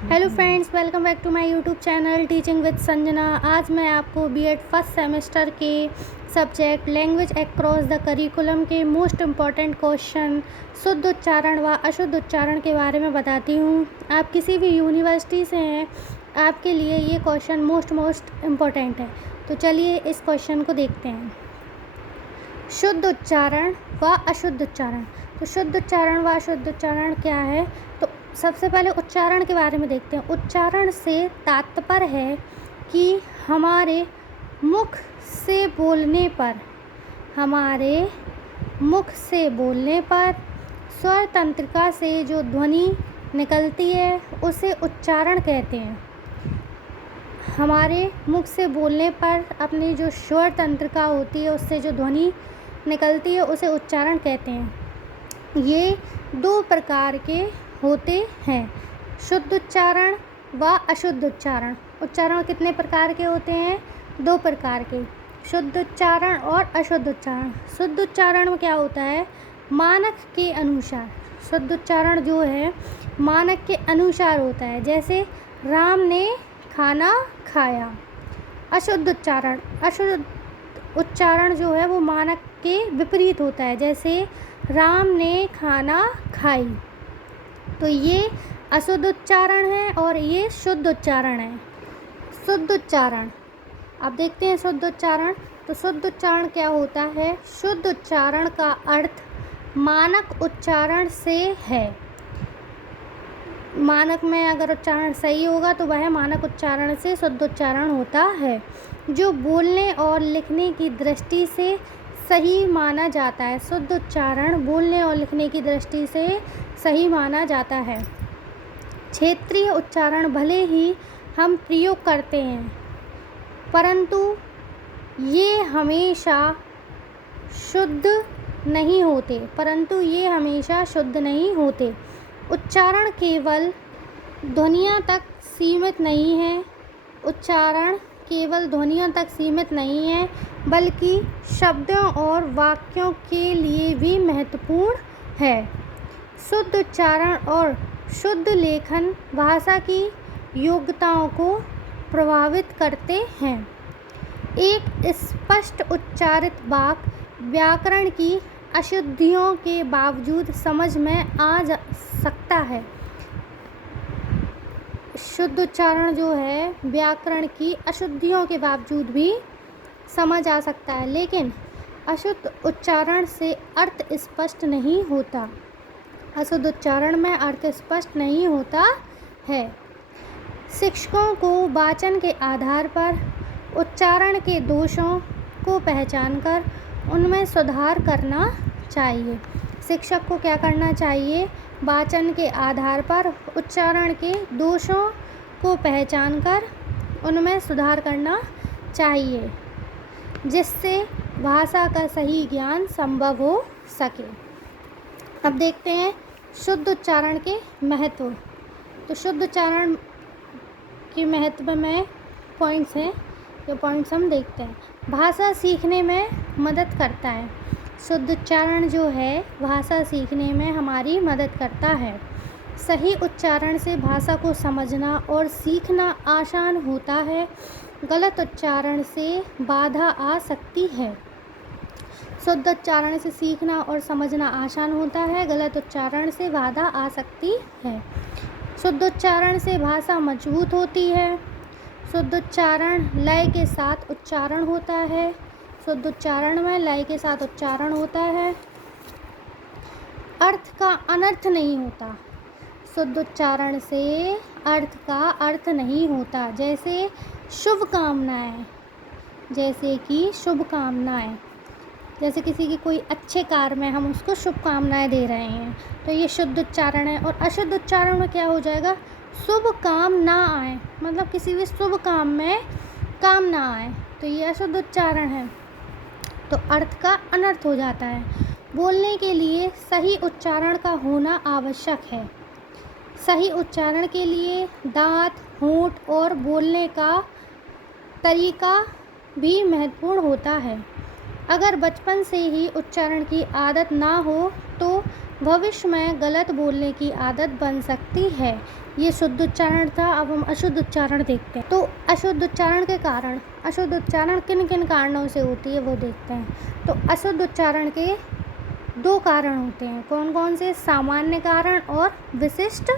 Hello friends, welcome back to my YouTube channel teaching with Sanjana. आज मैं आपको BEd first semester के subject language across the curriculum के most important question शुद्ध उच्चारण व अशुद्ध उच्चारण के बारे में बताती हूँ। आप किसी भी यूनिवर्सिटी से हैं, आपके लिए ये क्वेश्चन मोस्ट इम्पॉर्टेंट है। तो चलिए इस क्वेश्चन को देखते हैं। शुद्ध उच्चारण व अशुद्ध उच्चारण। तो शुद्ध उच्चारण व अशुद्ध उच्चारण क्या है? तो सबसे पहले उच्चारण के बारे में देखते हैं। उच्चारण से तात्पर्य है कि हमारे मुख से बोलने पर स्वर तंत्रिका से जो ध्वनि निकलती है उसे उच्चारण कहते हैं। हमारे मुख से बोलने पर अपनी जो स्वर तंत्रिका होती है उससे जो ध्वनि निकलती है उसे उच्चारण कहते हैं। ये दो प्रकार के होते हैं, शुद्ध उच्चारण व अशुद्ध उच्चारण। उच्चारण कितने प्रकार के होते हैं? दो प्रकार के, शुद्ध उच्चारण और अशुद्ध उच्चारण। शुद्ध उच्चारण में क्या होता है? मानक के अनुसार। शुद्ध उच्चारण जो है मानक के अनुसार होता है, जैसे राम ने खाना खाया। अशुद्ध उच्चारण जो है वो मानक के विपरीत होता है, जैसे राम ने खाना खाई। तो ये अशुद्ध उच्चारण है और ये शुद्ध उच्चारण है। शुद्ध उच्चारण, अब देखते हैं शुद्ध उच्चारण। तो शुद्ध उच्चारण क्या होता है? शुद्ध उच्चारण का अर्थ मानक उच्चारण से है। मानक में अगर उच्चारण सही होगा तो वह मानक उच्चारण से शुद्ध उच्चारण होता है, जो बोलने और लिखने की दृष्टि से सही माना जाता है। शुद्ध उच्चारण बोलने और लिखने की दृष्टि से सही माना जाता है। क्षेत्रीय उच्चारण भले ही हम प्रयोग करते हैं, परंतु ये हमेशा शुद्ध नहीं होते। उच्चारण केवल ध्वनियों तक सीमित नहीं है, बल्कि शब्दों और वाक्यों के लिए भी महत्वपूर्ण है। शुद्ध उच्चारण और शुद्ध लेखन भाषा की योग्यताओं को प्रभावित करते हैं। एक स्पष्ट उच्चारित वाक्य व्याकरण की अशुद्धियों के बावजूद समझ में आ सकता है। शुद्ध उच्चारण जो है व्याकरण की अशुद्धियों के बावजूद भी समझ आ सकता है, लेकिन अशुद्ध उच्चारण से अर्थ स्पष्ट नहीं होता। अशुद्ध उच्चारण में अर्थ स्पष्ट नहीं होता है। शिक्षकों को वाचन के आधार पर उच्चारण के दोषों को पहचानकर उनमें सुधार करना चाहिए। शिक्षक को क्या करना चाहिए? वाचन के आधार पर उच्चारण के दोषों को पहचानकर उनमें सुधार करना चाहिए, जिससे भाषा का सही ज्ञान संभव हो सके। अब देखते हैं शुद्ध उच्चारण के महत्व। तो शुद्ध उच्चारण के महत्व में पॉइंट्स हैं, जो पॉइंट्स हम देखते हैं। भाषा सीखने में मदद करता है। शुद्ध उच्चारण जो है भाषा सीखने में हमारी मदद करता है। सही उच्चारण से भाषा को समझना और सीखना आसान होता है। गलत उच्चारण से बाधा आ सकती है। शुद्ध उच्चारण से सीखना और समझना आसान होता है, गलत उच्चारण से बाधा आ सकती है। शुद्ध उच्चारण से भाषा मजबूत होती है। शुद्ध उच्चारण लय के साथ उच्चारण होता है। शुद्ध उच्चारण में लय के साथ उच्चारण होता है। अर्थ का अनर्थ नहीं होता। शुद्ध उच्चारण से अर्थ का अर्थ नहीं होता, जैसे शुभकामनाएं। जैसे किसी की कोई अच्छे कार्य में हम उसको शुभकामनाएं दे रहे हैं, तो ये शुद्ध उच्चारण है। और अशुद्ध उच्चारण में क्या हो जाएगा? शुभ काम ना आए, मतलब किसी भी शुभ काम में काम ना आए, तो ये अशुद्ध उच्चारण है, तो अर्थ का अनर्थ हो जाता है। बोलने के लिए सही उच्चारण का होना आवश्यक है। सही उच्चारण के लिए दांत, होंठ और बोलने का तरीका भी महत्वपूर्ण होता है। अगर बचपन से ही उच्चारण की आदत ना हो तो भविष्य में गलत बोलने की आदत बन सकती है। ये शुद्ध उच्चारण था। अब हम अशुद्ध उच्चारण देखते हैं। तो अशुद्ध उच्चारण के कारण, अशुद्ध उच्चारण किन किन कारणों से होती है वो देखते हैं। तो अशुद्ध उच्चारण के 2 कारण होते हैं। कौन कौन से? सामान्य कारण और विशिष्ट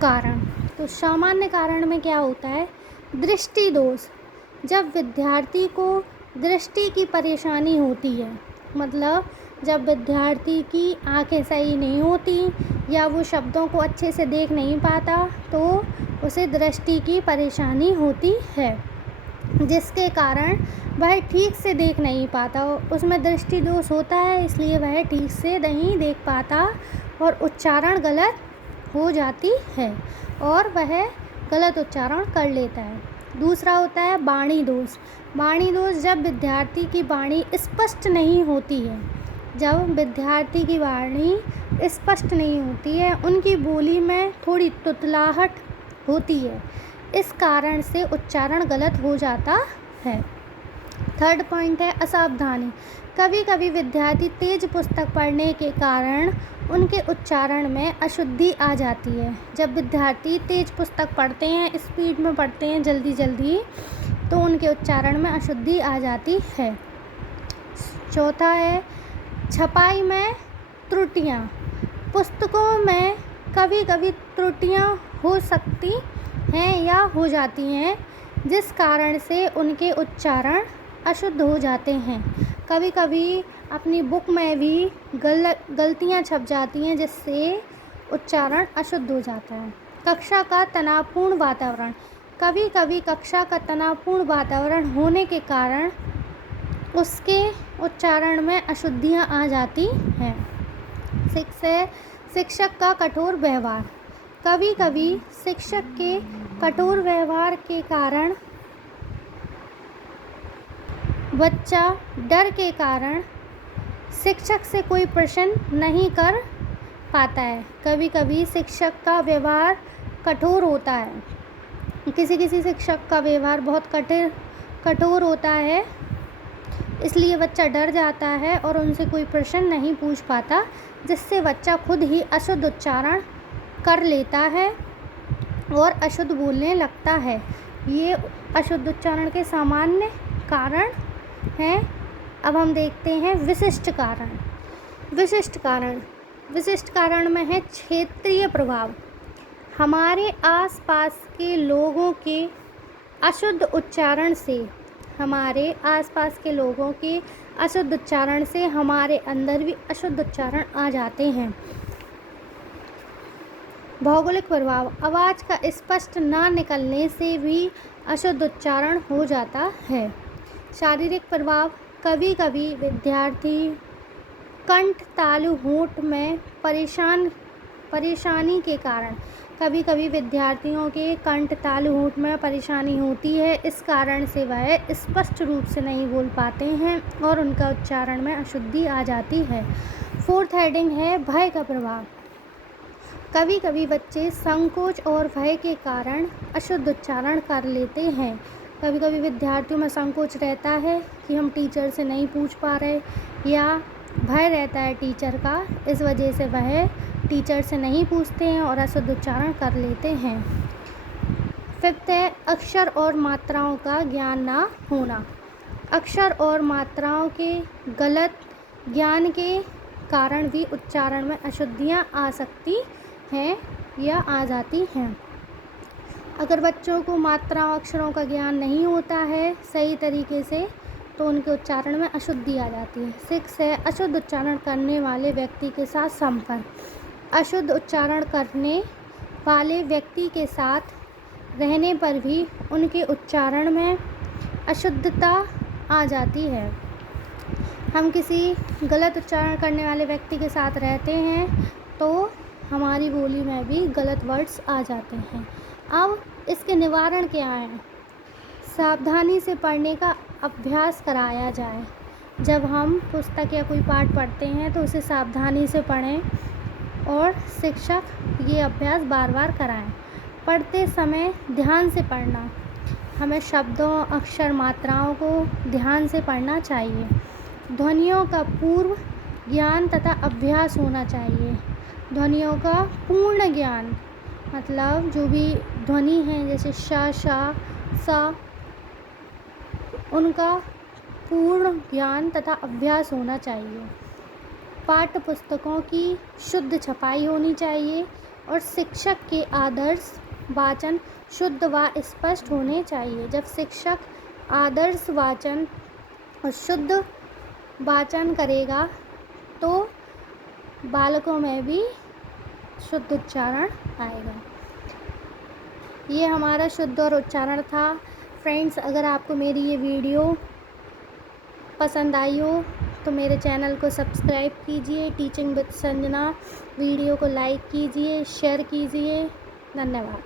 कारण। तो सामान्य कारण में क्या होता है? दृष्टि दोष। जब विद्यार्थी को दृष्टि की परेशानी होती है, मतलब जब विद्यार्थी की आंखें सही नहीं होती या वो शब्दों को अच्छे से देख नहीं पाता, तो उसे दृष्टि की परेशानी होती है, जिसके कारण वह ठीक से देख नहीं पाता। उसमें दृष्टि दोष होता है, इसलिए वह ठीक से नहीं देख पाता और उच्चारण गलत हो जाती है और वह गलत उच्चारण कर लेता है। दूसरा होता है वाणी दोष। वाणी दोष जब विद्यार्थी की वाणी स्पष्ट नहीं होती है, जब विद्यार्थी की वाणी स्पष्ट नहीं होती है, उनकी बोली में थोड़ी तुतलाहट होती है, इस कारण से उच्चारण गलत हो जाता है। थर्ड पॉइंट है असावधानी। कभी कभी विद्यार्थी तेज पुस्तक पढ़ने के कारण उनके उच्चारण में अशुद्धि आ जाती है। जब विद्यार्थी तेज पुस्तक पढ़ते हैं, स्पीड में पढ़ते हैं, जल्दी जल्दी, तो उनके उच्चारण में अशुद्धि आ जाती है। चौथा है छपाई में त्रुटियाँ। पुस्तकों में कभी कभी त्रुटियाँ हो सकती हैं या हो जाती हैं, जिस कारण से उनके उच्चारण अशुद्ध हो जाते हैं। कभी कभी अपनी बुक में भी गलतियाँ छप जाती हैं, जिससे उच्चारण अशुद्ध हो जाता है। कक्षा का तनावपूर्ण वातावरण। कभी कभी कक्षा का तनावपूर्ण वातावरण होने के कारण उसके उच्चारण में अशुद्धियाँ आ जाती हैं। 6 है शिक्षक का कठोर व्यवहार। कभी कभी शिक्षक के कठोर व्यवहार के कारण बच्चा डर के कारण शिक्षक से कोई प्रश्न नहीं कर पाता है। कभी कभी शिक्षक का व्यवहार कठोर होता है, किसी किसी शिक्षक का व्यवहार बहुत कठोर होता है, इसलिए बच्चा डर जाता है और उनसे कोई प्रश्न नहीं पूछ पाता, जिससे बच्चा खुद ही अशुद्ध उच्चारण कर लेता है और अशुद्ध बोलने लगता है। ये अशुद्ध उच्चारण के सामान्य कारण हैं। अब हम देखते हैं विशिष्ट कारण। विशिष्ट कारण में है क्षेत्रीय प्रभाव। हमारे आसपास के लोगों के अशुद्ध उच्चारण से हमारे अंदर भी अशुद्ध उच्चारण आ जाते हैं। भौगोलिक प्रभाव। आवाज़ का स्पष्ट ना निकलने से भी अशुद्ध उच्चारण हो जाता है। शारीरिक प्रभाव। कभी कभी विद्यार्थी कंठ, तालु, होंठ में परेशानी के कारण, कभी कभी विद्यार्थियों के कंठ, तालु, होंठ में परेशानी होती है, इस कारण से वह स्पष्ट रूप से नहीं बोल पाते हैं और उनका उच्चारण में अशुद्धि आ जाती है। 4th हेडिंग है भय का प्रभाव। कभी कभी बच्चे संकोच और भय के कारण अशुद्ध उच्चारण कर लेते हैं। कभी कभी विद्यार्थियों में संकोच रहता है कि हम टीचर से नहीं पूछ पा रहे, या भय रहता है टीचर का, इस वजह से वह टीचर से नहीं पूछते हैं और अशुद्ध उच्चारण कर लेते हैं। 5th है अक्षर और मात्राओं का ज्ञान ना होना। अक्षर और मात्राओं के गलत ज्ञान के कारण भी उच्चारण में अशुद्धियाँ आ सकती हैं या आ जाती हैं। अगर बच्चों को मात्राओं, अक्षरों का ज्ञान नहीं होता है सही तरीके से, तो उनके उच्चारण में अशुद्धि आ जाती है। 6 है अशुद्ध उच्चारण करने वाले व्यक्ति के साथ संपर्क। अशुद्ध उच्चारण करने वाले व्यक्ति के साथ रहने पर भी उनके उच्चारण में अशुद्धता आ जाती है। हम किसी गलत उच्चारण करने वाले व्यक्ति के साथ रहते हैं तो हमारी बोली में भी गलत वर्ड्स आ जाते हैं। अब इसके निवारण क्या है? सावधानी से पढ़ने का अभ्यास कराया जाए। जब हम पुस्तक या कोई पाठ पढ़ते हैं तो उसे सावधानी से पढ़ें और शिक्षक ये अभ्यास बार बार कराएं। पढ़ते समय ध्यान से पढ़ना। हमें शब्दों, अक्षर, मात्राओं को ध्यान से पढ़ना चाहिए। ध्वनियों का पूर्व ज्ञान तथा अभ्यास होना चाहिए। ध्वनियों का पूर्ण ज्ञान, मतलब जो भी ध्वनि हैं जैसे श, श, स, उनका पूर्ण ज्ञान तथा अभ्यास होना चाहिए। पाठ्य पुस्तकों की शुद्ध छपाई होनी चाहिए और शिक्षक के आदर्श वाचन शुद्ध व स्पष्ट होने चाहिए। जब शिक्षक आदर्श वाचन और शुद्ध वाचन करेगा तो बालकों में भी शुद्ध उच्चारण आएगा। ये हमारा शुद्ध और उच्चारण था। फ्रेंड्स, अगर आपको मेरी ये वीडियो पसंद आई हो तो मेरे चैनल को सब्सक्राइब कीजिए। टीचिंग विद संजना वीडियो को लाइक कीजिए, शेयर कीजिए। धन्यवाद।